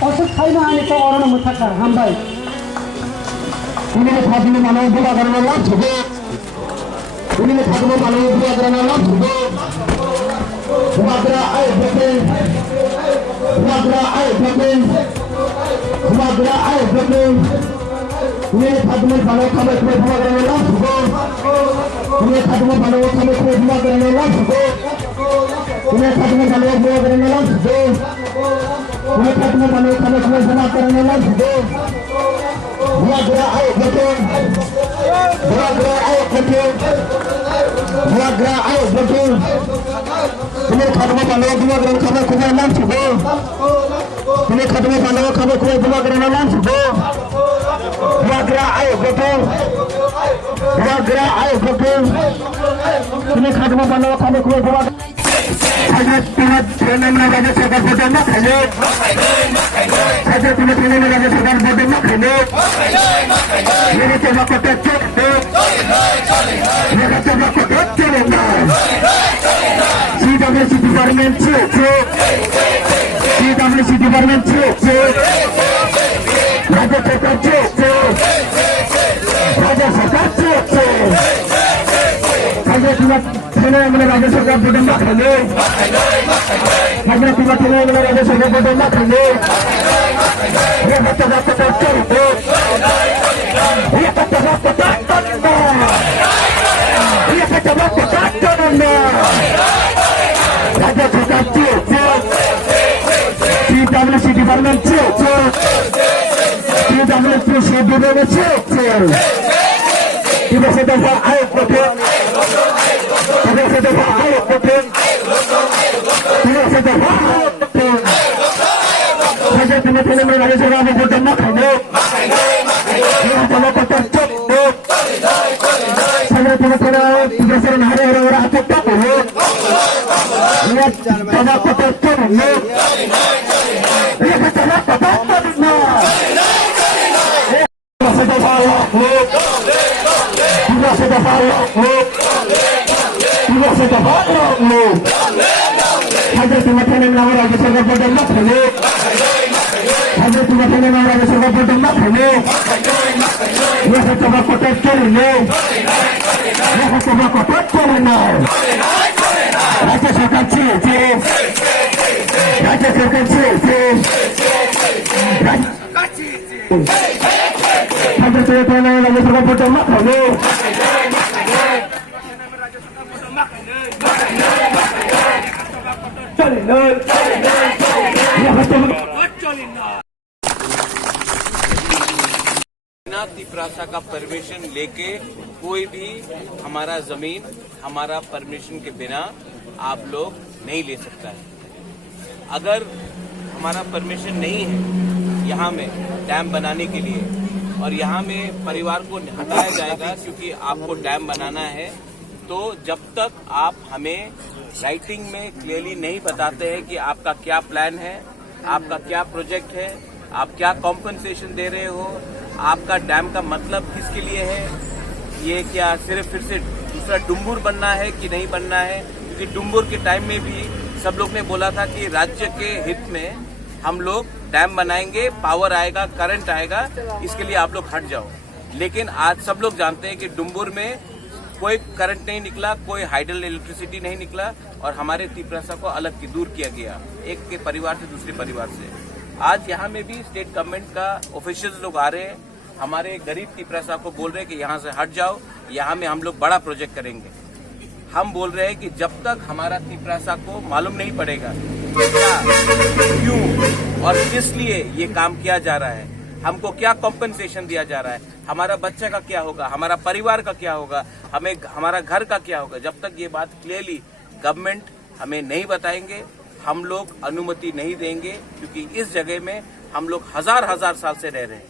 छैन अनि त अरू मुथाका हाम्रै उनीले थाहा मानव बुढा गर्न लाग्छ उनीले थाहा मानव बुढा गर्न लाग्छ Sumatera ayo Brooklyn Sumatera ayo Brooklyn Sumatera ayo Brooklyn ini satu malam kami semua Sumatera langsung ini satu malam kami semua Sumatera langsung ini satu malam Sumatera langsung ini satu malam kami semua Sumatera langsung Sumatera ayo Brooklyn Sumatera ayo Brooklyn Sumatera ayo Brooklyn ini khadma panewa kuma garan khama kuma lam chugo ini khadma panewa khama kuma garan lam chugo wagra ayo goto ini khadma panewa khama kuma Hazrat Tuna Tuna Raja Sarkar Bode na khale Hazrat Tuna Tuna Raja Sarkar Bode na khale mere seva ko tecche mere seva ko tecche na CWC Department CWC Department Raja Sarkar Hazrat Tuna Tuna Raja Sarkar Bode na khale Hazrat Tuna Tuna Raja Sarkar Bode na khale ye bata tecche ye bata Raja Sarkar CWC Department CWC Tidak sedang air kotor Tidak sedang air kotor Tidak sedang air kotor Saja teman-teman Raja Sarkar Bode makan Dia sama kotor cok Saja teman-teman Tiga seran hari-hari orang atuk tak lihat sama kotor cok lihat sama kotor cok Tidak sedang Hazrat teman-teman nama Raja Sarkar Bode na khale Hazrat teman-teman nama Raja Sarkar Bode na khale ye sama kotor cok ye sama kotor cok Raja Sarkar Raja Sarkar Hazrat teman-teman Raja Sarkar Bode na khale बिना तिपरासा का permission लेके कोई भी हमारा जमीन हमारा permission के बिना आप लोग नहीं ले सकता है। अगर हमारा परमिशन नहीं है यहाँ में डैम बनाने के लिए और यहाँ में परिवार को हटाया जाएगा क्योंकि आपको डैम बनाना है, तो जब तक आप हमें राइटिंग में क्लियरली नहीं बताते हैं कि आपका क्या प्लान है, आपका क्या प्रोजेक्ट है, आप क्या कॉम्पनसेशन दे रहे हो, आपका डैम का मतलब किसके लिए है, ये क्या सिर्फ फिर से दूसरा डुम्बुर बनना है कि नहीं बनना है। क्योंकि डुम्बुर के टाइम में भी सब लोग ने बोला था कि राज्य के हित में हम लोग डैम बनाएंगे, पावर आएगा, करंट आएगा, इसके लिए आप लोग हट जाओ। लेकिन आज सब लोग जानते हैं कि डुम्बुर में कोई करंट नहीं निकला, कोई हाइडल इलेक्ट्रिसिटी नहीं निकला और हमारे तिपरासा को अलग दूर किया गया एक के परिवार से दूसरे परिवार से। आज यहाँ में भी स्टेट गवर्नमेंट का ऑफिशियल्स लोग आ रहे हैं, हमारे गरीब तिपरासा को बोल रहे हैं कि यहाँ से हट जाओ, यहाँ में हम लोग बड़ा प्रोजेक्ट करेंगे। हम बोल रहे हैं कि जब तक हमारा तिपरासा को मालूम नहीं पड़ेगा क्या, क्यों और किस लिए ये काम किया जा रहा है, हमको क्या कॉम्पनसेशन दिया जा रहा है, हमारा बच्चा का क्या होगा, हमारा परिवार का क्या होगा, हमें हमारा घर का क्या होगा, जब तक ये बात क्लियरली गवर्नमेंट हमें नहीं बताएंगे हम लोग अनुमति नहीं देंगे। क्योंकि इस जगह में हम लोग हजार साल से रह रहे हैं।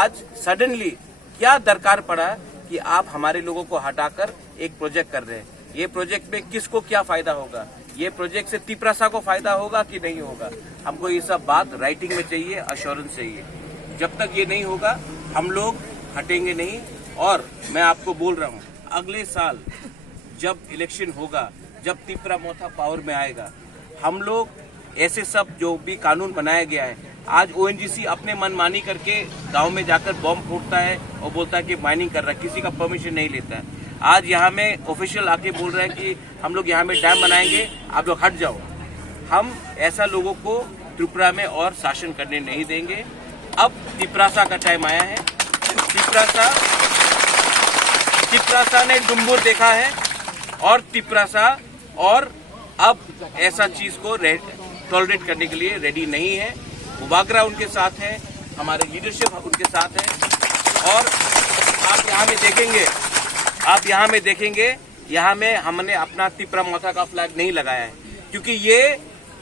आज सडनली क्या दरकार पड़ा कि आप हमारे लोगों को हटाकर एक प्रोजेक्ट कर रहे हैं। ये प्रोजेक्ट में किसको क्या फायदा होगा, ये प्रोजेक्ट से तिपरासा को फायदा होगा कि नहीं होगा, हमको ये सब बात राइटिंग में चाहिए, अश्योरेंस चाहिए। जब तक ये नहीं होगा हम लोग हटेंगे नहीं। और मैं आपको बोल रहा हूँ अगले साल जब इलेक्शन होगा, जब तिपरा मोथा पावर में आएगा, हम लोग ऐसे सब जो भी कानून बनाया गया है आज ओएनजीसी अपने मनमानी करके गांव में जाकर बॉम्ब फूटता है और बोलता है कि माइनिंग कर रहा है, किसी का परमिशन नहीं लेता है। आज यहाँ में ऑफिशियल आके बोल रहे हैं कि हम लोग यहाँ में डैम बनाएंगे, आप लोग हट जाओ। हम ऐसा लोगों को त्रिपुरा में और शासन करने नहीं देंगे। अब तिपरासा का टाइम आया है। तिपरासा ने डुम्बुर देखा है और तिपरासा और अब ऐसा चीज को टॉलरेट करने के लिए रेडी नहीं है। वागरा उनके साथ है, हमारे लीडरशिप उनके साथ है। और आप यहाँ में देखेंगे यहाँ में हमने अपना तिपरा माता का फ्लैग नहीं लगाया है, क्योंकि ये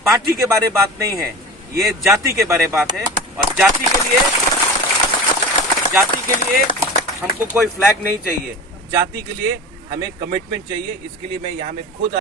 पार्टी के बारे बात नहीं है, ये जाति के बारे बात है। और जाति के लिए हमको कोई फ्लैग नहीं चाहिए, जाति के लिए हमें कमिटमेंट चाहिए। इसके लिए मैं यहाँ में खुद